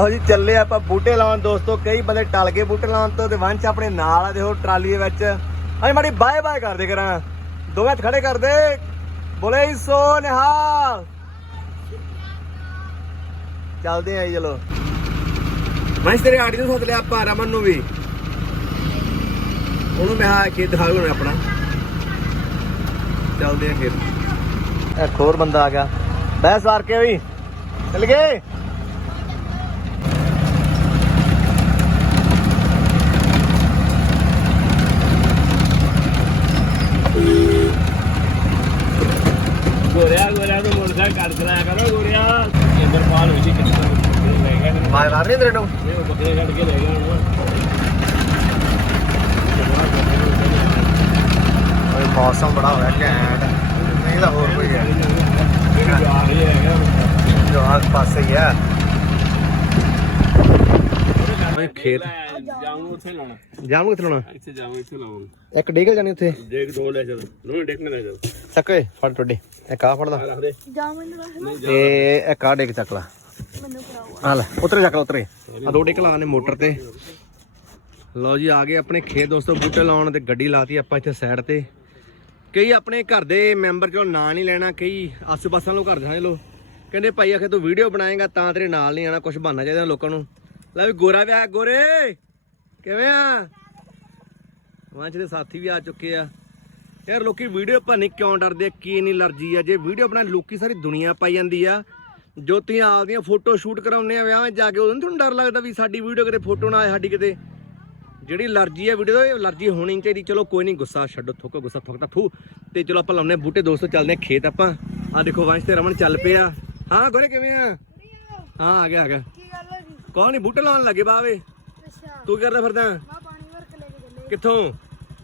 ਆਓ ਜੀ, ਚੱਲੇ ਆਪਾਂ ਬੂਟੇ ਲਾਉਣ ਦੋਸਤੋ, ਕਈ ਬੰਦੇ ਟਲ ਗਏ ਬੂਟੇ ਲਾਉਣ ਤੋਂ ਤੇ ਵੰਚ ਆਪਣੇ ਨਾਲ ਆ, ਦੇਖੋ ਟਰਾਲੀ ਦੇ ਵਿੱਚ। ਅਸੀਂ ਮਾੜੀ ਬਾਏ ਬਾਏ ਕਰਦੇ ਕਰਾਂ। ਦੋਵੇਂ ਹੱਥ ਖੜੇ ਕਰਦੇ। ਬੋਲੇ ਸੋ ਨਿਹਾਲ। ਚੱਲਦੇ ਆਂ ਚਲੋ। ਵੰਚ ਤੇਰੇ ਆੜੀ ਨੂੰ ਸੱਦ ਲਿਆ, ਆਪਾਂ ਰਮਨ ਨੂੰ ਵੀ। ਉਹਨੂੰ ਮੈਂ ਆ ਕੇ ਦਿਖਾ ਲਉਣਾ ਆਪਣਾ। ਚੱਲਦੇ ਆਂ ਫਿਰ ਇੱਕ ਹੋਰ ਬੰਦਾ ਆ ਗਿਆ। ਬਹਿ ਸਾਰ ਕੇ ਵੀ। ਚੱਲ ਗਏ। ਇੰਦਰ ਪਾਲ ਹੋਈ ਸੀ ਕਿੰਨਾ ਲੈ ਗਿਆ ਇਹਨੂੰ। ਮਾਰ ਮਾਰਨੀ ਤੇਰੇ ਨੂੰ ਇਹ ਉਹ ਬੱਕਰੇ ਛੱਡ ਕੇ ਲੈ ਗਿਆ ਹੁਣ ਓਏ ਮੌਸਮ ਬੜਾ ਹੋਇਆ ਘੈਂਟ। ਨਹੀਂ ਤਾਂ ਹੋਰ ਕੋਈ ਹੈ। ਇਹ ਜਾ ਰਹੀ ਹੈਗਾ ਜੋ ਆਸ ਪਾਸੇ ਹੀ। ਹੈ ਓਏ ਖੇਤ ਜਾਉਂ ਉੱਥੇ ਲਾਉਣਾ? ਜਾਮ ਕਿੱਥੇ ਲਾਉਣਾ? ਇੱਥੇ ਜਾਉਂ ਇੱਥੇ ਲਾਉਂ ਇੱਕ ਡੇਗਲ ਜਾਣੀ ਉੱਥੇ? ਦੇਖ ਦੋ ਲੈ ਚੱਲ। ਨੋ ਡੇਕ ਨਾ ਲੈ ਚੱਲ। ਚੱਕੇ ਫੜ ਟੋਡੇ। ਇੱਕ ਆ ਫੜਦਾ ਰੱਖ ਦੇ। ਤੇ ਇੱਕ ਆ ਡੇਕ ਚੱਕ ਲਾ। ਆ ਲੈ ਉਤਰੇ ਚੱਕ ਲਾ ਉਤਰੇ। ਆ ਦੋ ਡੇਕ ਲਾਣੇ ਮੋਟਰ ਤੇ। ਲਓ ਜੀ ਆ ਗਏ ਆਪਣੇ ਖੇਤ ਦੋਸਤੋ ਬੂਟੇ ਲਾਉਣ ਤੇ ਗੱਡੀ ਲਾਤੀ ਆਪਾਂ ਇੱਥੇ ਸਾਈਡ ਤੇ। ਕਈ ਆਪਣੇ ਘਰ ਦੇ ਮੈਂਬਰ ਚੋਂ ਨਾਂ ਨਹੀਂ ਲੈਣਾ ਕਈ ਆਸੇ-ਪਾਸੇ ਲੋਕ ਘਰ ਦੇ ਸਮਝ ਲੋ ਕਹਿੰਦੇ ਭਾਈ ਆਖੇ ਤੂੰ ਵੀਡੀਓ ਬਣਾਏਗਾ ਤਾਂ ਤੇਰੇ ਨਾਲ ਨਹੀਂ ਆਣਾ ਕੁਝ ਬਹਾਨਾ ਚਾਹੀਦਾ ਲੋਕਾਂ ਨੂੰ। ਲੈ ਵੀ ਗੋਰਾ ਵਿਆਹ ਗੋਰੇ! ਕਿਵੇਂ ਆ? ਵਾਂਚ ਦੇ ਸਾਥੀ ਵੀ ਆ ਚੁੱਕੇ ਆ। ਯਾਰ ਲੋਕੀ ਵੀਡੀਓ ਭਾਨੇ ਕਿਉਂ ਡਰਦੇ? ਆ ਕੀ ਨਹੀਂ ਅਲਰਜੀ ਆ? ਜੇ ਵੀਡੀਓ ਬਣਾ ਲੋਕੀ ਸਾਰੀ ਦੁਨੀਆ ਪਾਈ ਜਾਂਦੀ ਆ ਜੋ ਤੁਸੀਂ ਆਪਦੀਆਂ ਫੋਟੋ ਸ਼ੂਟ ਕਰਾਉਂਦੇ ਆ ਵਿਆਹਾਂ 'ਚ ਜਾ ਕੇ ਉਦੋਂ ਨੀ ਤੁਹਾਨੂੰ ਡਰ ਲੱਗਦਾ ਵੀ ਸਾਡੀ ਵੀਡੀਓ ਕਿਤੇ ਫੋਟੋ ਨਾ ਆਏ ਸਾਡੀ ਕਿਤੇ? ਜਿਹੜੀ ਅਲਰਜੀ ਹੈ ਵੀਡੀਓ ਇਹ ਅਲਰਜੀ ਹੋਣੀ ਨੀ ਚਾਹੀਦੀ। ਚਲੋ ਕੋਈ ਨਹੀਂ ਗੁੱਸਾ ਛੱਡੋ ਥੁੱਕ ਗੁੱਸਾ ਥੁੱਕਦਾ ਫੂ। ਤੇ ਚਲੋ ਆਪਾਂ ਲਾਉਨੇ ਬੂਟੇ। ਦੋਸਤੋ ਚੱਲਦੇ ਆ ਖੇਤ ਆਪਾਂ। ਆ ਦੇਖੋ ਵੰਸ਼ ਤੇ ਰਮਨ ਚੱਲ ਪਿਆ। ਹਾਂ ਗੋਰੇ ਕਿਵੇਂ ਆ? ਹਾਂ ਆ ਗਿਆ ਆ ਗਿਆ। ਕੀ ਗੱਲ ਹੈ ਜੀ ਕੌਣ ਨਹੀਂ ਬੂਟੇ ਲਾਉਣ ਲੱਗੇ ਬਾਵੇ? ਤੂੰ ਕੀ ਕਰਦਾ ਫਿਰਦਾ? ਮੈਂ ਪਾਣੀ ਭਰ ਕੇ ਲੈ ਕੇ ਚੱਲੇ। ਕਿੱਥੋਂ?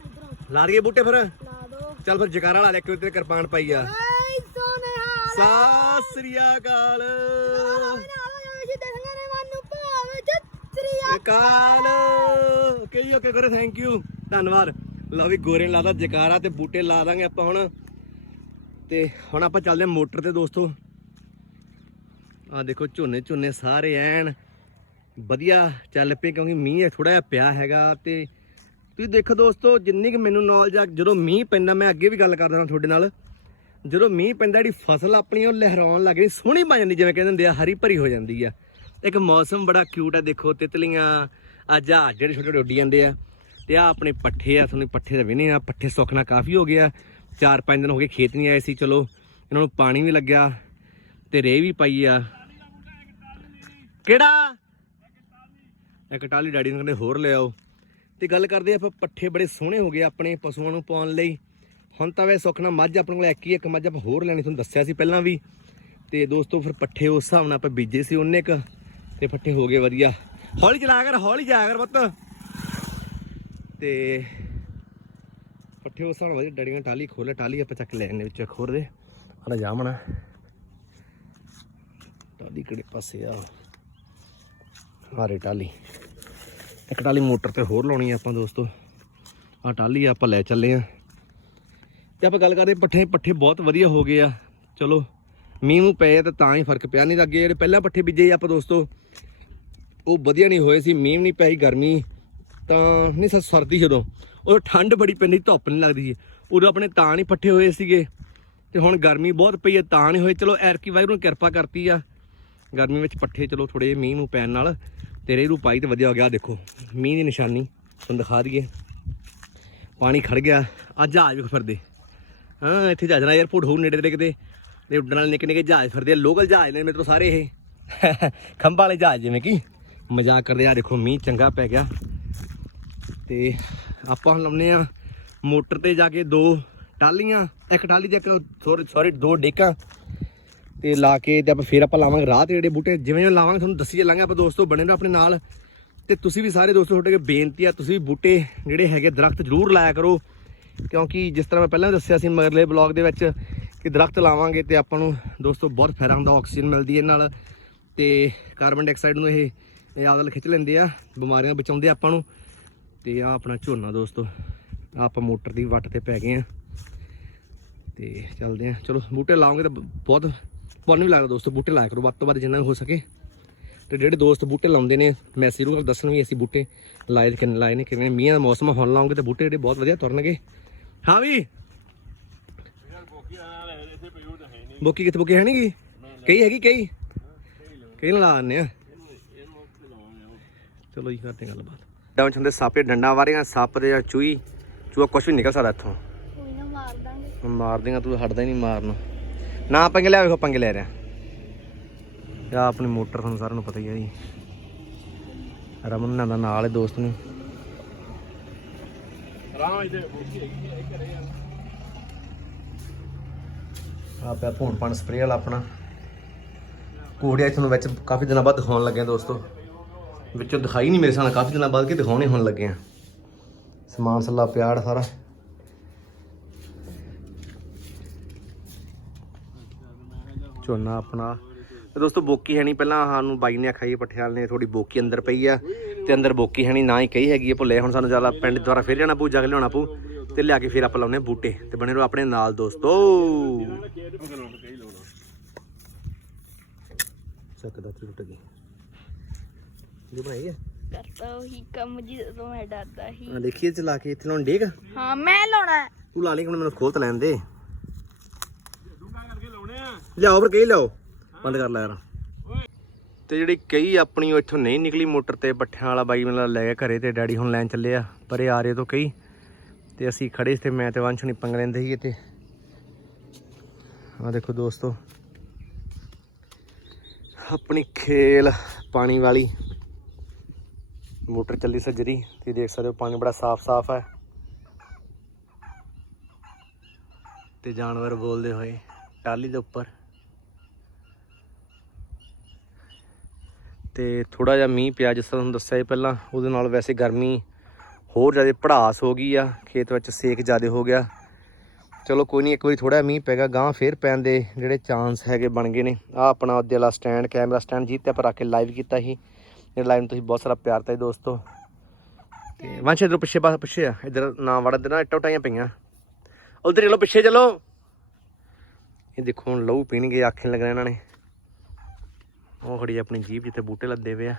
ਇਧਰੋਂ ਲਾ ਦਈਏ ਬੂਟੇ ਫਿਰ? ਲਾ ਦੋ। ਚੱਲ ਫਿਰ ਜਕਾਰਾ ਲਾ ਲੈ ਕਿਉਂ ਤੇਰੇ ਕਿਰਪਾਨ ਪਾਈ ਆ? ਏ ਸੋਨੇ ਹਾਲ ਸਤਿ ਸ੍ਰੀ ਅਕਾਲ। ਜੀ ਭਾਵੇਂ ਜੱਤਰੀਆ ਅਕਾਲ। ਓਕੇ ਓਕੇ ਗੋਰੇ ਥੈਂਕ ਯੂ ਧੰਨਵਾਦ। ਲਓ ਵੀ ਗੋਰੇ ਲਾਦਾ ਜਕਾਰਾ ਤੇ ਬੂਟੇ ਲਾ ਦਾਂਗੇ ਆਪਾਂ ਹੁਣ। ਤੇ ਹੁਣ ਆਪਾਂ ਚੱਲਦੇ ਮੋਟਰ ਤੇ ਦੋਸਤੋ। ਆ ਦੇਖੋ ਝੋਨੇ ਝੋਨੇ ਸਾਰੇ ਐਨ। ਵਧੀਆ ਚੱਲ ਪਏ ਕਿਉਂਕਿ ਮੀਂਹ ਥੋੜਾ ਜਿਹਾ ਪਿਆ ਹੈਗਾ ਤੇ ਤੁਸੀਂ ਦੇਖੋ ਦੋਸਤੋ, ਜਿੰਨੀ ਕਿ ਮੈਨੂੰ ਨੌਲੇਜ ਆ, ਜਦੋਂ ਮੀਂਹ ਪੈਂਦਾ ਮੈਂ ਅੱਗੇ ਵੀ ਗੱਲ ਕਰਦਾ ਹਾਂ ਤੁਹਾਡੇ ਨਾਲ। ਜਦੋਂ ਮੀਂਹ ਪੈਂਦਾ, ਜਿਹੜੀ ਫਸਲ ਆਪਣੀ ਉਹ ਲਹਿਰਾਉਣ ਲੱਗ ਜਾਂਦੀ, ਸੋਹਣੀ ਬਣ ਜਾਂਦੀ, ਜਿਵੇਂ ਕਹਿੰਦੇ ਹੁੰਦੇ ਆ, ਹਰੀ ਭਰੀ ਹੋ ਜਾਂਦੀ ਆ। ਇੱਕ ਮੌਸਮ ਬੜਾ ਕਿਊਟ ਆ, ਦੇਖੋ, ਤਿਤਲੀਆਂ ਆ ਜਹਾਜ਼ ਜਿਹੜੇ ਛੋਟੇ ਛੋਟੇ ਉੱਡੀ ਜਾਂਦੇ ਆ, ਤੇ ਆ ਆਪਣੇ ਪੱਠੇ ਆ, ਤੁਹਾਨੂੰ ਪੱਠੇ ਦਾ ਵੀ ਨਹੀਂ ਆ, ਪੱਠੇ ਸੁੱਕਣਾ ਕਾਫੀ ਹੋ ਗਿਆ ਚਾਰ ਪੰਜ ਦਿਨ ਹੋ ਗਏ ਖੇਤ ਨਹੀਂ ਆਏ ਸੀ, ਚਲੋ, ਇਹਨਾਂ ਨੂੰ ਪਾਣੀ ਵੀ ਲੱਗਿਆ ਤੇ ਰੇਹ ਵੀ ਪਾਈ ਆ। ਕਿਹੜਾ? ਇੱਕ ਟਾਲੀ ਡੈਡੀ ਨੂੰ ਕਹਿੰਦੇ, ਹੋਰ ਲੈ ਆਓ। ਤੇ ਗੱਲ ਕਰਦੇ ਆਪਾਂ ਪੱਠੇ ਬੜੇ ਸੋਹਣੇ ਹੋ ਗਏ ਆਪਣੇ ਪਸ਼ੂਆਂ ਨੂੰ ਪਾਉਣ ਲਈ। ਹੁਣ ਤਾਂ ਵੇ ਸੁੱਖਣਾ ਮੱਝ ਆਪਣੇ ਕੋਲ ਇੱਕ ਹੀ, ਇੱਕ ਮੱਝ ਆਪਾਂ ਹੋਰ ਲੈਣੀ, ਤੁਹਾਨੂੰ ਦੱਸਿਆ ਸੀ ਪਹਿਲਾਂ ਵੀ। ਤੇ ਦੋਸਤੋ ਫਿਰ ਪੱਠੇ ਉਸ ਹਿਸਾਬ ਨਾਲ ਆਪਾਂ ਬੀਜੇ ਸੀ ਉਹਨੇ ਕ ਤੇ ਪੱਠੇ ਹੋ ਗਏ ਵਧੀਆ। ਹੌਲੀ ਚਲਾ ਕਰ, ਹੌਲੀ ਜਾਇਆ ਕਰ ਪੁੱਤ। ਤੇ ਪੱਠੇ ਉਸ ਹਿਸਾਬ ਨਾਲ ਵਧੀਆ, ਡੈਡੀ ਨੇ ਟਾਲੀ ਖੋਲੇ ਟਾਲੀ ਆਪਾਂ ਚੱਕ ਲੈਣੇ ਵਿੱਚ ਖੋਰ ਦੇ। ਆਲਾ ਜਾਮਣਾ ਟਾਲੀ ਕਿਹੜੇ ਪਾਸੇ ਆ? ਹਾਰੇ ਟਾਲੀ ਇੱਕ ਟਾਲੀ ਮੋਟਰ ਤੇ ਹੋਰ ਲਾਉਣੀ ਆ ਆਪਾਂ ਦੋਸਤੋ। ਆ ਟਾਲੀ ਆਪਾਂ ਲੈ ਚੱਲੇ ਆ। ਤੇ ਆਪਾਂ ਗੱਲ ਕਰਦੇ ਪੱਠੇ ਪੱਠੇ ਬਹੁਤ ਵਧੀਆ ਹੋ ਗਏ ਆ। ਚਲੋ, ਮੀਂਹ ਮੂੰਹ ਪਏ ਆ ਤਾਂ ਤਾਂ ਹੀ ਫ਼ਰਕ ਪਿਆ। ਨਹੀਂ ਲੱਗੇ ਜਿਹੜੇ ਪਹਿਲਾਂ ਪੱਠੇ ਬੀਜੇ ਆਪਾਂ ਦੋਸਤੋ, ਉਹ ਵਧੀਆ ਨਹੀਂ ਹੋਏ ਸੀ। ਮੀਂਹ ਨਹੀਂ ਪਈ ਗਰਮੀ। ਤਾਂ ਨਹੀਂ ਸਰ, ਸਰਦੀ ਜਦੋਂ। ਉਹ ਠੰਡ ਬੜੀ ਪੈਂਦੀ ਧੁੱਪ ਨਹੀਂ ਲੱਗਦੀ ਸੀ। ਉਦੋਂ ਆਪਣੇ ਤਾਂ ਨਹੀਂ ਪੱਠੇ ਹੋਏ ਸੀਗੇ। ਤੇ ਹੁਣ ਗਰਮੀ ਬਹੁਤ ਪਈ ਹੈ ਤਾਂ ਨਹੀਂ ਹੋਏ। ਚਲੋ ਐਰਕੀ ਵਾਹਿਗੁਰੂ ਨੇ ਕਿਰਪਾ ਕਰਤੀ ਆ। ਗਰਮੀ ਵਿੱਚ ਪੱਠੇ ਚਲੋ ਥੋੜੇ ਮੀਂਹ ਨੂੰ ਪੈਣ ਨਾਲ ਤੇਰੇ ਰੂ ਪਾਈ ਤੇ ਵਧੀਆ ਹੋ ਗਿਆ। ਦੇਖੋ, ਮੀਂਹ ਦੀ ਨਿਸ਼ਾਨੀ, ਤੁਹਾਨੂੰ ਦਿਖਾ ਦਈਏ। ਪਾਣੀ ਖੜ ਗਿਆ ਆ ਜਹਾਜ਼ ਵੀ ਫਿਰਦੇ। ਹਾਂ, ਇੱਥੇ ਜਹਾਜ਼ ਨਾਲ 에어ਪੋਰਟ ਹੋਊ ਨੇੜੇ ਤੇੜੇ ਕਿਤੇ। ਤੇ ਉੱਡਣ ਵਾਲੇ ਨਿੱਕੇ ਨਿੱਕੇ ਜਹਾਜ਼ ਫਿਰਦੇ ਆ ਲੋਕਲ ਜਹਾਜ਼ ਨੇ ਮੇਰੇ ਤੋਂ ਸਾਰੇ ਇਹ। ਖੰਭਾਂ ਵਾਲੇ ਜਹਾਜ਼ ਜਿਵੇਂ ਕਿ ਮਜ਼ਾਕ ਕਰਦੇ ਆ ਦੇਖੋ, ਮੀਂਹ ਚੰਗਾ ਪੈ ਗਿਆ। ਤੇ ਆਪਾਂ ਲਾਉਨੇ ਆ ਮੋਟਰ ਤੇ ਜਾ ਕੇ ਦੋ ਟਾਲੀਆਂ ਇੱਕ ਟਾਲੀ ਤੇ ਇੱਕ ਸੌਰੀ ਦੋ ਡੇਕਾਂ। ਤੇ ਲਾ ਕੇ ਤੇ ਆਪਾਂ ਫੇਰ ਆਪਾਂ ਲਾਵਾਂਗੇ ਰਾਹ ਤੇ ਜਿਹੜੇ ਬੂਟੇ, ਜਿਵੇਂ ਜਿਵੇਂ ਲਾਵਾਂਗੇ ਤੁਹਾਨੂੰ ਦੱਸੀ ਚੱਲਾਂਗੇ, ਆਪਾਂ ਦੋਸਤੋ ਬਣੇ ਰਹੋ ਆਪਣੇ ਨਾਲ। ਤੇ ਤੁਸੀਂ ਵੀ ਸਾਰੇ ਦੋਸਤੋ ਤੁਹਾਡੇ ਅੱਗੇ ਬੇਨਤੀ ਆ, ਤੁਸੀਂ ਵੀ ਬੂਟੇ ਜਿਹੜੇ ਹੈਗੇ ਦਰਖਤ ਜ਼ਰੂਰ ਲਾਇਆ ਕਰੋ। ਕਿਉਂਕਿ ਜਿਸ ਤਰ੍ਹਾਂ ਮੈਂ ਪਹਿਲਾਂ ਦੱਸਿਆ ਸੀ ਮਗਰਲੇ ਬਲੌਗ ਦੇ ਵਿੱਚ ਕਿ ਦਰਖਤ ਲਾਵਾਂਗੇ ਤੇ ਆਪਾਂ ਨੂੰ ਦੋਸਤੋ ਬਹੁਤ ਫਾਇਦਾ ਹੁੰਦਾ, ਆਕਸੀਜਨ ਮਿਲਦੀ ਹੈ ਇਹ ਨਾਲ। ਤੇ ਕਾਰਬਨ ਡਾਈਆਕਸਾਈਡ ਨੂੰ ਇਹ ਇਹ ਆਦਲ ਖਿੱਚ ਲੈਂਦੇ ਆ, ਬਿਮਾਰੀਆਂ ਬਚਾਉਂਦੇ ਆਪਾਂ ਨੂੰ। ਤੇ ਆ ਆਪਣਾ ਝੋਨਾ ਦੋਸਤੋ ਆਪਾਂ ਮੋਟਰ ਦੀ ਵੱਟ ਤੇ ਪੈ ਗਏ ਆ। ਤੇ ਚੱਲਦੇ ਆ, ਚਲੋ ਬੂਟੇ ਲਾਉਂਗੇ ਤਾਂ ਬਹੁਤ ਪੁੰਨ ਵੀ ਲੱਗਦਾ ਦੋਸਤੋ ਬੂਟੇ ਲਾਇਆ ਕਰੋ ਵੱਧ ਤੋਂ ਵੱਧ ਜਿੰਨਾ ਹੋ ਸਕੇ। ਤੇ ਜਿਹੜੇ ਦੋਸਤ ਬੂਟੇ ਲਾਉਂਦੇ ਨੇ ਮੈਸੇਜ ਜ਼ਰੂਰ ਦੱਸਣ ਵੀ ਅਸੀਂ ਬੂਟੇ ਲਾਏ ਕਿੰਨੇ ਲਾਏ ਨੇ ਕਿਵੇਂ ਮੀਂਹ ਦਾ ਮੌਸਮ ਹੁਣ ਲਾਉਂਗੇ ਤੇ ਬੂਟੇ ਜਿਹੜੇ ਬਹੁਤ ਵਧੀਆ ਤੁਰਨਗੇ। ਹਾਂ ਵੀ? ਬੋਕੀ ਕਿਤੇ ਬੋਕੀ ਹੈ ਨੀ ਗੀ? ਕਈ ਹੈਗੀ ਕਈ ਕਈ ਲਾ ਆਨੇ ਆ। ਚਲੋ ਜੀ ਕਰਦੇ ਗੱਲਬਾਤ। ਡਾਂ ਚ ਹੁੰਦੇ ਸੱਪ ਡੰਡਾ ਵਾਰੀਆਂ ਸੱਪ ਦੇ ਜਾਂ ਚੂਈ ਚੂਹਾ ਕੁਝ ਵੀ ਨਿਕਲ ਸਕਦਾ ਇੱਥੋਂ। ਕੋਈ ਨਾ ਮਾਰ ਦਾਂਗੇ। ਮਾਰ ਦੇਗਾ ਤੂੰ ਹਟਦਾ ਹੀ ਨਹੀਂ ਮਾਰਨ। ਨਾ ਪੰਗੇ ਲਿਆ ਵੇਖੋ ਪੰਗੇ ਲੈ ਰਿਹਾ। ਆ ਆਪਣੀ ਮੋਟਰ ਤੁਹਾਨੂੰ ਸਾਰਿਆਂ ਨੂੰ ਪਤਾ ਹੀ ਹੈ ਜੀ। ਰਮਨ ਨਾਲ ਦਾ ਨਾਲ ਹੈ, ਦੋਸਤ ਨੂੰ। ਰਾਮ ਇੱਥੇ ਆ ਪਿਆ ਭੂਣ ਪਣ ਸਪਰੇਅ ਵਾਲਾ ਆਪਣਾ। ਕੋੜਿਆ ਤੁਹਾਨੂੰ ਵਿੱਚ ਕਾਫੀ ਦਿਨਾਂ ਬਾਅਦ ਦਿਖਾਉਣ ਲੱਗੇ ਆ ਦੋਸਤੋ। ਵਿੱਚੋਂ ਦਿਖਾਈ ਨਹੀਂ ਮੇਰੇ ਸਾਹਮਣੇ, ਕਾਫੀ ਦਿਨਾਂ ਬਾਅਦ ਕਿ ਦਿਖਾਉਣੇ ਹੋਣ ਲੱਗੇ ਆ। ਸਮਾਨ ਸੱਲਾ ਪਿਆੜ ਸਾਰਾ। ਝੋਨਾ ਆਪਣਾ। ਤੇ ਦੋਸਤੋ ਬੋਕੀ ਹੈ ਨਹੀਂ ਪਹਿਲਾਂ ਸਾਨੂੰ ਬਾਈ ਨੇ ਆਖਾਈ ਪਠਿਆਲ ਨੇ ਥੋੜੀ ਬੋਕੀ ਅੰਦਰ ਪਈ ਆ। ਤੇ ਅੰਦਰ ਬੋਕੀ ਹੈ ਨਹੀਂ ਨਾ ਹੀ ਕਹੀ ਹੈਗੀ ਭੁੱਲੇ। ਹੁਣ ਸਾਨੂੰ ਜ਼ਿਆਦਾ ਪਿੰਡ ਦੁਆਰਾ ਫਿਰ ਜਾਣਾ ਪਊ ਜਾ ਕੇ ਲਿਆਉਣਾ ਪਊ। ਤੇ ਲਿਆ ਕੇ ਫਿਰ ਆਪਾਂ ਲਾਉਨੇ ਬੂਟੇ। ਤੇ ਬਣੇ ਰਹੋ ਆਪਣੇ ਨਾਲ ਦੋਸਤੋ। ਚੱਕਦਾ ਟੁੱਟ ਗਈ। ਜੋ ਆ? ਕਰਤਾ ਉਹੀ ਕੰਮ ਜਦੋਂ ਮੈਂ ਡਰਦਾ ਸੀ। ਆ ਦੇਖੀਏ ਚਲਾ ਕੇ ਇੱਥੇ ਲਾਉਣ ਡੇਗ? ਹਾਂ ਮੈਂ ਲਾਉਣਾ। ਹੈ। ਤੂੰ ਲਾ ਲਈ ਹੁਣ ਮੈਨੂੰ ਖੋਲ ਤਾਂ ਲੈਣ ਦੇ ਡੂੰਗਾ ਕਰਕੇ ਲਾਉਣੇ ਆ ਲਿਆਓ ਫਿਰ ਕਹੀ ਲਿਆਓ। ਬੰਦ ਕਰ ਲੈ ਯਾਰ। ਤੇ ਜਿਹੜੀ ਕਈ ਆਪਣੀ ਉਹ ਇੱਥੋਂ ਨਹੀਂ ਨਿਕਲੀ ਮੋਟਰ ਤੇ, ਪੱਠਿਆਂ ਵਾਲਾ ਬਾਈ ਮੈਨੂੰ ਲੈ ਗਿਆ ਘਰੇ ਤੇ ਡੈਡੀ ਹੁਣ ਲੈਣ ਚੱਲੇ ਆ, ਪਰੇ ਆ ਰਹੇ ਤੋਂ ਕਈ। ਤੇ ਅਸੀਂ ਖੜੇ ਸੀ ਤੇ ਮੈਂ ਤੇ ਵੰਸ਼ ਹੁਣੀ ਪੰਗ ਲੈਂਦੇ ਸੀ ਤੇ ਆ ਦੇਖੋ ਦੋਸਤੋ, ਆਪਣੀ ਖੇਲ ਪਾਣੀ ਵਾਲੀ ਮੋਟਰ ਚੱਲੀ ਸੱਜਰੀ, ਤੁਸੀਂ ਦੇਖ ਸਕਦੇ ਹੋ ਪਾਣੀ ਬੜਾ ਸਾਫ਼-ਸਾਫ਼ ਹੈ। ਤੇ ਜਾਨਵਰ ਬੋਲਦੇ ਹੋਏ ਟਾਲੀ ਦੇ ਉੱਪਰ। ਤੇ ਥੋੜਾ ਜਿਹਾ ਮੀਂਹ ਪਿਆ, ਜਿਸ ਤਰ੍ਹਾਂ ਤੁਹਾਨੂੰ ਦੱਸਿਆ ਸੀ ਪਹਿਲਾਂ, ਉਹਦੇ ਨਾਲ ਵੈਸੇ ਗਰਮੀ ਹੋਰ ਜ਼ਿਆਦਾ ਪੜਾਸ ਹੋ ਗਈ ਆ, ਖੇਤ ਵਿੱਚ ਸੇਕ ਜ਼ਿਆਦਾ ਹੋ ਗਿਆ। ਚਲੋ ਕੋਈ ਨਹੀਂ, ਇੱਕ ਵਾਰੀ ਥੋੜਾ ਮੀਂਹ ਪੈਗਾ ਗਾਂ ਫੇਰ ਪੈਣ ਦੇ ਜਿਹੜੇ ਚਾਂਸ ਹੈਗੇ ਬਣ ਗਏ ਨੇ। ਆ ਆਪਣਾ ਉਹਦੇ ਵਾਲਾ ਸਟੈਂਡ ਕੈਮਰਾ ਸਟੈਂਡ ਜੀਤੇ ਪਰ ਆ ਕੇ ਲਾਈਵ ਕੀਤਾ ਸੀ। ਇਹ ਲਾਈਵ ਨੂੰ ਤੁਸੀਂ ਬਹੁਤ ਸਾਰਾ ਪਿਆਰ ਤਾ ਜੀ ਦੋਸਤੋ। ਤੇ ਵੰਸ਼ ਇਧਰ ਪਿੱਛੇ ਪਾਸ ਪਿੱਛੇ ਆ, ਇਧਰ ਨਾ ਵੜਨ ਦੇਣਾ ਇੱਟਾਂ ਉਟਾਈਆਂ ਪਈਆਂ। ਉਧਰ ਚਲੋ ਪਿੱਛੇ ਚਲੋ। ਇਹ ਦੇਖੋ, ਹੁਣ ਲਹੂ ਪੀਣਗੇ ਆਖਣ ਲੱਗਣਾ ਇਹਨਾਂ ਨੇ। ਉਹ ਖੜੀ ਆਪਣੀ ਜੀਪ ਜਿੱਥੇ ਬੂਟੇ ਲੱਦੇ ਪਏ ਆ।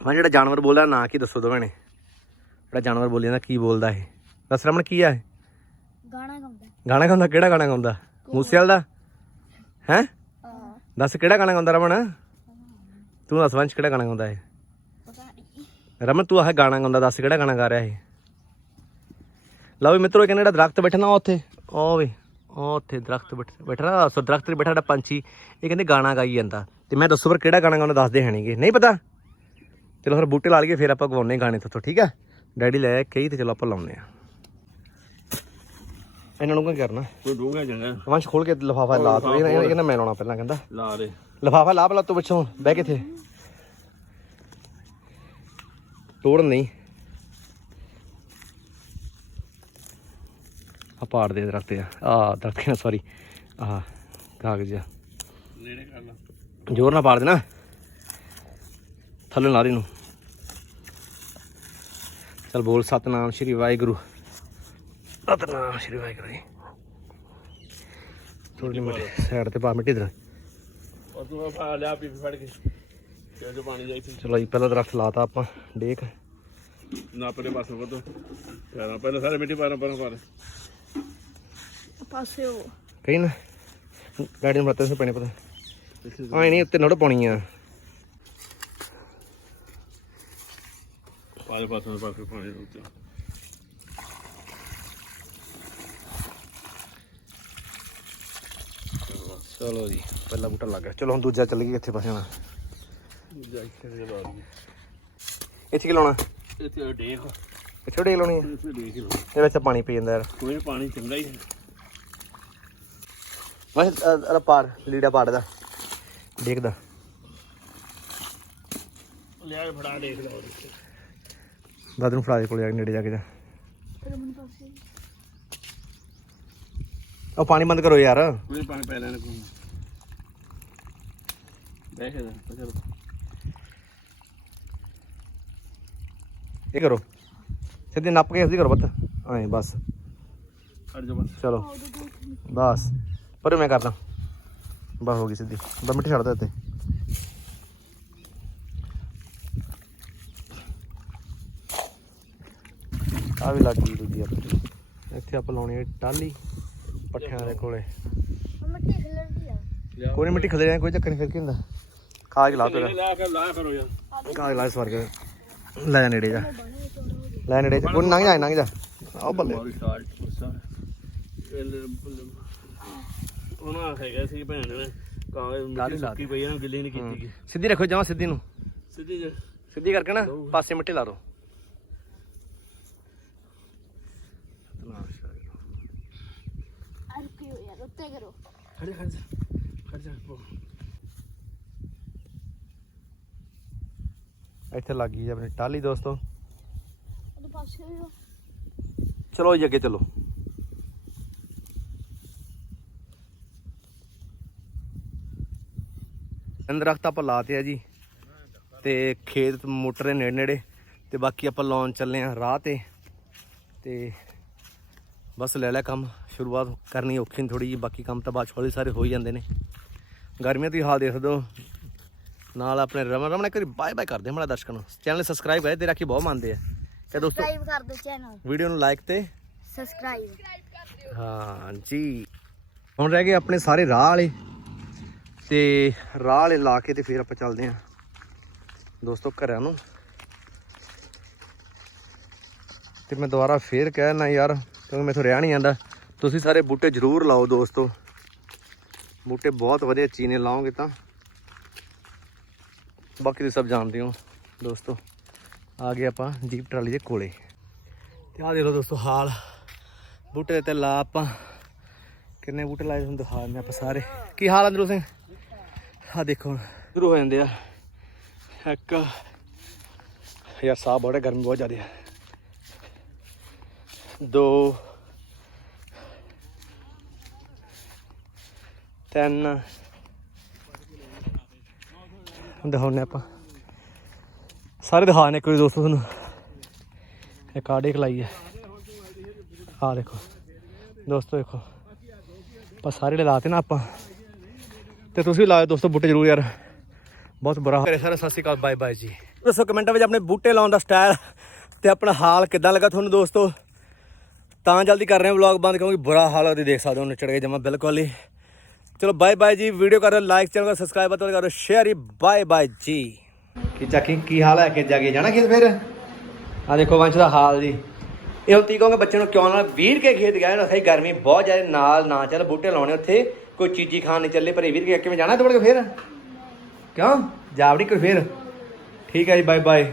ਮੈਂ ਜਿਹੜਾ ਜਾਨਵਰ ਬੋਲਦਾ ਨਾਂ ਕੀ ਦੱਸੋ ਦੋਵੇਂ ਨੇ ਜਿਹੜਾ ਜਾਨਵਰ ਬੋਲੀ ਜਾਂਦਾ ਕੀ ਬੋਲਦਾ ਇਹ। ਦੱਸ ਰਮਣ ਕੀ ਆ ਇਹ? ਗਾਣਾ ਗਾਉਂਦਾ। ਗਾਣਾ ਗਾਉਂਦਾ? ਕਿਹੜਾ ਗਾਣਾ ਗਾਉਂਦਾ? ਮੂਸੇਵਾਲ ਦਾ? ਹੈ? ਦੱਸ ਕਿਹੜਾ ਗਾਣਾ ਗਾਉਂਦਾ ਰਮਣ ਤੂੰ ਦੱਸ ਵੰਸ਼ ਕਿਹੜਾ ਗਾਣਾ ਗਾਉਂਦਾ ਇਹ? ਰਮਨ ਤੂੰ ਆਹ ਗਾਣਾ ਗਾਉਂਦਾ ਦੱਸ ਕਿਹੜਾ ਗਾਣਾ ਗਾ ਰਿਹਾ ਇਹ? ਲਓ ਵੀ ਮਿੱਤਰੋ ਇਹ ਕਹਿੰਦੇ ਜਿਹੜਾ ਦਰਖਤ ਬੈਠਾ ਨਾ ਉੱਥੇ। ਉਹ ਵੇ ਉਹ ਉੱਥੇ ਦਰਖਤ ਬੈਠਾ ਸੋ ਦਰਖਤ ਤੇ ਬੈਠਾ ਜਿਹੜਾ ਪੰਛੀ। ਇਹ ਕਹਿੰਦੇ ਗਾਣਾ ਗਾਈ ਜਾਂਦਾ। ਤੇ ਮੈਂ ਦੱਸੋ ਫਿਰ ਕਿਹੜਾ ਗਾਣਾ ਗਾਉਂਦਾ ਦੱਸਦੇ ਹੈਣਗੇ ਨਹੀਂ ਪਤਾ? ਚਲੋ ਫਿਰ ਬੂਟੇ ਲਾ ਲਈਏ ਫਿਰ ਆਪਾਂ ਗਵਾਉਣੇ ਗਾਣੇ ਤੋਂ ਠੀਕ ਆ? ਡੈਡੀ ਲੈ ਕਈ ਤੇ ਚਲੋ ਆਪਾਂ ਲਾਉਨੇ ਆ ਇਹਨਾਂ ਨੂੰ ਕੀ ਕਰਨਾ? ਕੋਈ ਡੂੰਗਾ ਚੰਗਾ ਵੰਸ਼ ਖੋਲ ਕੇ ਲਫਾਫਾ ਲਾ ਤੋ ਇਹਨਾਂ ਇਹਨਾਂ ਮੈਂ ਲਾਉਣਾ ਪਹਿਲਾਂ ਕਹਿੰਦਾ। ਲਾ ਦੇ। ਲਫਾਫਾ ਲਾ ਪਹਿਲਾਂ ਤੂੰ ਪਿੱਛੋਂ ਬਹਿ ਕਿੱਥੇ ਤੋੜ ਨਹੀਂ। ਆ ਪਾੜ ਦੇ ਦਰਖਤ ਆ। ਆ ਦਰਖਤ ਸੌਰੀ ਆ ਕਾਗਜ਼ ਆ। ਨੇੜੇ ਕਰ ਲਾ। ਜ਼ੋਰ ਨਾਲ ਪਾੜ ਦੇਣਾ। ਥੱਲੇ ਲਾ ਦੇ ਨੂੰ ਚਲ ਬੋਲ ਸਤਨਾਮ ਸ਼੍ਰੀ ਵਾਹਿਗੁਰੂ। ਸਤਨਾਮ ਸ਼੍ਰੀ ਵਾਹਿਗੁਰੂ ਜੀ। ਥੋੜੀ ਮਿੱਟੀ ਸਾਈਡ ਤੇ ਪਾ ਮਿੱਟੀ ਇਧਰ। ਔਰ ਤੂੰ ਆ ਲਿਆ ਪੀ ਫੜ ਕੇ। ਤੇ ਜੋ ਪਾਣੀ ਜਾਈ ਸੀ। ਚਲੋ ਜੀ ਪਹਿਲਾਂ ਦਰਖਤ ਲਾਤਾ ਆਪਾਂ ਡੇਕ। ਨਾ ਪਰੇ ਪਾਸੇ ਵਧੋ। ਪੈਰਾਂ ਪਹਿਲਾਂ ਸਾਰੇ ਮਿੱਟੀ ਪਾਰਾਂ ਪਰਾਂ ਪਾ ਪਾਸੇ ਉਹ ਕਹੀ ਨਾ ਗਾੜੀ ਨੂੰ ਬਰਤਨ ਸੇ ਪੈਣੇ ਪਤਾ। ਆਏ ਨਹੀਂ ਉੱਤੇ ਨੜ ਪਾਉਣੀ ਆ। ਪਾਲੇ ਪਾਸੇ ਪਾ ਕੇ ਪਾਣੀ ਉੱਤੇ। ਚਲੋ ਜੀ ਪਹਿਲਾ ਬੂਟਾ ਲੱਗ ਗਿਆ। ਚਲੋ ਹੁਣ ਦੂਜਾ ਚੱਲ ਗਿਆ ਕਿੱਥੇ ਪਾਸੇ ਹੋਣਾ। ਇੱਥੇ ਕੀ ਲਾਉਣਾ? ਇੱਥੇ ਦੇਖ ਇੱਥੇ ਲਾਉਣੀ ਆ। ਇੱਥੇ ਦੇਖ ਲੋ ਇਹਦੇ ਵਿੱਚ ਪਾਣੀ ਪਈ ਜਾਂਦਾ ਯਾਰ। ਕੋਈ ਪਾਣੀ ਚੰਗਾ ਹੀ ਹੈ। ਬਸ ਅਰੇ ਪਾੜ ਲੀੜਾ ਪਾੜ ਦਾ ਦੇਖਦਾ। ਲਿਆ ਫੜਾ ਦੇਖ ਲਓ। ਉਹਦੇ ਦਾਦ ਨੂੰ ਫੜਾ ਦੇ ਕੋਲ ਜਾ ਕੇ ਨੇੜੇ ਜਾ ਕੇ ਜਾ। ਉਹ ਪਾਣੀ ਬੰਦ ਕਰੋ ਯਾਰ। ਕੋਈ ਪਾਣੀ ਪੈ ਲੈਣਾ ਕੋਈ ਦੇਖ ਇਹਦਾ ਚਲੋ। ਇਹ ਕਰੋ। ਸਿੱਧੇ ਨੱਪ ਕੇ ਸਿੱਧੀ ਕਰੋ ਬੱਤ। ਐਂ ਬਸ। ਖੜ ਜਾ ਬਸ ਚਲੋ। ਬਸ। ਪਰ ਮੈਂ ਕਰਦਾ। ਬਸ ਹੋ ਗਈ ਸਿੱਧੀ। ਬਸ ਮਿੱਟੀ ਛੱਡ ਦੇ ਆ ਵੀ ਲੱਗ ਦੂਜੀ ਆਪਣੀ ਇੱਥੇ ਆਪਾਂ ਲਾਉਣੀ ਹੈ ਟਾਲੀ ਪੱਠਿਆਂ ਦੇ ਕੋਲੇ। ਮਿੱਟੀ ਖਿਲਰਦੀ ਆ। ਕੋਈ ਮਿੱਟੀ ਖਿਲਰ ਜਾਏ ਕੋਈ ਚੱਕਰ ਨਹੀਂ ਫਿਰ ਕੀ ਹੁੰਦਾ? ਕਾਗਜ ਲਾ ਤੇਰਾ ਕਾਗਜ ਲਾ ਇਸ ਵਾਰ ਕੇ। ਲੈ ਜਾ ਨੇੜੇ ਜਾ। ਲੈ ਨੇੜੇ ਜਾ। ਕੋਈ ਨੰਗ ਜਾ ਨੰਗ ਜਾ। ਆ ਬੱਲੇ। ਉਹਨਾਂ ਹੈਗਾ ਸੀ ਭੈਣ ਨੇ। ਕਾਗਜ਼ ਲਾ ਸੁੱਕੀ ਪਈ ਆ ਗਿੱਲੀ ਨਹੀਂ ਕੀਤੀ। ਸਿੱਧੀ ਰੱਖੋ ਜਮਾ ਸਿੱਧੀ ਨੂੰ। ਸਿੱਧੀ ਜੇ। ਸਿੱਧੀ ਕਰਕੇ ਨਾ ਪਾਸੇ ਮਿੱਟੀ ਲਾ ਦੋ। ਆ ਰੁਕਿਓ ਯਾਰ ਉੱਤੇ ਕਰੋ। ਖੜ ਖੜ ਜਾ ਖੜ ਜਾ। ਇੱਥੇ ਲੱਗ ਗਈ ਆਪਣੀ ਟਾਲੀ ਦੋਸਤੋ। ਚਲੋ ਜੀ ਅੱਗੇ ਚਲੋ। ਅੰਦਰ ਦਰਖਤ ਆਪਾਂ ਲਾਤੇ ਆ ਜੀ। ਤੇ ਖੇਤ ਮੋਟਰ ਦੇ ਨੇੜੇ ਨੇੜੇ। ਤੇ ਬਾਕੀ ਆਪਾਂ ਲਾਉਣ ਚੱਲੇ ਆ ਰਾਹ ਤੇ। ਤੇ ਬਸ ਲੈ ਲੈ ਕੰਮ। ਸ਼ੁਰੂਆਤ ਕਰਨੀ ਔਖੀ ਥੋੜੀ ਜੀ ਬਾਕੀ ਕੰਮ ਤਾਂ ਬਾਅਦ ਹੌਲੀ ਸਾਰੇ ਹੋ ਹੀ ਜਾਂਦੇ ਨੇ। ਗਰਮੀਆਂ ਦੀ ਹਾਲ ਦੇਖ ਹੋ। ਨਾਲ ਆਪਣੇ ਰਮਨ ਰਮਨ ਇੱਕ ਵਾਰੀ ਬਾਏ ਬਾਏ ਕਰਦੇ ਹਮਾਰਾ ਦਰਸ਼ਕਾਂ ਨੂੰ। ਚੈਨਲ ਸਬਸਕ੍ਰਾਈਬ ਕਰੇ ਤੇਰਾ ਕੀ ਬਹੁਤ ਮੰਨਦੇ ਆ। ਤੇ ਦੋਸਤੋ ਸਬਸਕ੍ਰਾਈਬ ਕਰ ਦਿਓ ਚੈਨਲ ਵੀਡੀਓ ਨੂੰ ਲਾਈਕ ਤੇ ਸਬਸਕ੍ਰਾਈਬ ਹਾਂ ਜੀ। ਹੁਣ ਰਹਿ ਗਏ ਆਪਣੇ ਸਾਰੇ ਰਾਹ ਵਾਲੇ। ਤੇ ਰਾਹ ਵਾਲੇ ਲਾ ਕੇ ਤੇ ਫਿਰ ਆਪਾਂ ਚੱਲਦੇ ਆਂ ਦੋਸਤੋ, ਘਰਾਂ ਨੂੰ। ਤੇ ਮੈਂ ਦੁਬਾਰਾ ਫੇਰ ਕਹਿਣਾ ਯਾਰ, ਕਿਉਂਕਿ ਮੈਥੋਂ ਰਿਹਾ ਨਹੀਂ ਜਾਂਦਾ। ਤੁਸੀਂ ਸਾਰੇ ਬੂਟੇ ਜ਼ਰੂਰ ਲਾਓ ਦੋਸਤੋ। ਬੂਟੇ ਬਹੁਤ ਵਧੀਆ ਚੀਨੇ ਲਾਓਗੇ ਤਾਂ। ਬਾਕੀ ਤੁਸੀਂ ਸਭ ਜਾਣਦੇ ਹੋ ਦੋਸਤੋ। ਆ ਗਏ ਆਪਾਂ ਜੀਪ ਟਰਾਲੀ ਦੇ ਕੋਲੇ। ਤੇ ਆਹ ਦੇਖ ਲਓ ਦੋਸਤੋ ਹਾਲ। ਬੂਟੇ ਤੇ ਲਾ ਆਪਾਂ। ਕਿੰਨੇ ਬੂਟੇ ਲਾਏ ਤੁਹਾਨੂੰ ਦਿਖਾ ਦਿੰਦੇ ਆਪਾਂ ਸਾਰੇ। ਕੀ ਹਾਲ ਅੰਦਰੋਂ ਸਿੰਘ? ਆ ਦੇਖੋ ਸ਼ੁਰੂ ਹੋ ਜਾਂਦੇ ਆ। ਇੱਕ, ਯਾਰ ਸਾਹ ਬੜਾ ਗਰਮੀ ਬਹੁਤ ਜ਼ਿਆਦਾ ਹੈ ਦੋ, ਤਿੰਨ। ਦਿਖਾਉਣੇ ਆਪਾਂ। ਸਾਰੇ ਦਿਖਾਣੇ ਕੋਈ ਦੋਸਤੋ ਤੁਹਾਨੂੰ। ਇੱਕ ਆੜੇ ਖਲਾਈ ਹੈ ਆ ਦੇਖੋ। ਦੋਸਤੋ ਦੇਖੋ। ਆਪਾਂ ਸਾਰੇ ਲਾਤੇ ਨਾ ਆਪਾਂ। ਤੇ ਤੁਸੀਂ ਵੀ ਲਾਓ ਦੋਸਤੋ ਬੂਟੇ ਜ਼ਰੂਰ ਯਾਰ। ਬਹੁਤ ਬੁਰਾ ਹਾਲ। ਹੈ ਸਾਰੇ ਸਤਿ ਸ਼੍ਰੀ ਅਕਾਲ ਬਾਏ ਬਾਏ ਜੀ। ਦੱਸੋ ਕਮੈਂਟਾਂ ਵਿੱਚ ਆਪਣੇ ਬੂਟੇ ਲਾਉਣ ਦਾ ਸਟਾਈਲ ਤੇ ਆਪਣਾ ਹਾਲ ਕਿੱਦਾਂ ਲੱਗਾ ਤੁਹਾਨੂੰ ਦੋਸਤੋ? ਤਾਂ ਜਲਦੀ ਕਰ ਰਹੇ ਹਾਂ ਵਲੌਗ ਬੰਦ ਕਿਉਂਕਿ ਬੁਰਾ ਹਾਲ ਉਹਦੀ ਦੇਖ ਸਕਦੇ ਹੋ ਨਚੜ ਗਏ ਜਮਾ ਬਿਲਕੁਲ ਹੀ। ਚਲੋ ਬਾਏ ਬਾਏ ਜੀ ਵੀਡੀਓ ਕਰੋ ਲਾਈਕ ਚੈਨਲ ਨੂੰ ਸਬਸਕ੍ਰਾਈਬ ਕਰੋ ਸ਼ੇਅਰ ਹੀ ਬਾਏ ਬਾਏ ਜੀ। ਕੀ ਚੱਕੀ ਕੀ ਹਾਲ ਹੈ? ਕਿ ਜਾਗੇ ਜਾਣਾ ਖੇਤ ਫਿਰ? ਆ ਦੇਖੋ ਵੰਸ਼ ਦਾ ਹਾਲ ਜੀ। ਇਹ ਹੁਣ ਤੀ ਕਹੋਗੇ ਬੱਚੇ ਨੂੰ ਕਿਉਂ ਨਾਲ ਵੀਰ ਕੇ ਖੇਤ ਗਿਆ ਨਾ ਸਹੀ ਗਰਮੀ ਬਹੁਤ ਜ਼ਿਆਦਾ ਨਾਲ ਨਾ ਚੱਲ ਬੂਟੇ ਲਾਉਣੇ ਉੱਥੇ। ਕੋਈ ਚੀਜ਼ੀ ਖਾਣ ਨਹੀਂ ਚੱਲੇ, ਪਰ ਵੀਰ ਕੇ ਕਿਵੇਂ ਜਾਣਾ ਤੋੜ ਕੇ ਫਿਰ? ਕਿਉਂ? ਜਾਵੜੀ ਕੋਈ ਫਿਰ? ਠੀਕ ਹੈ ਜੀ ਬਾਏ ਬਾਏ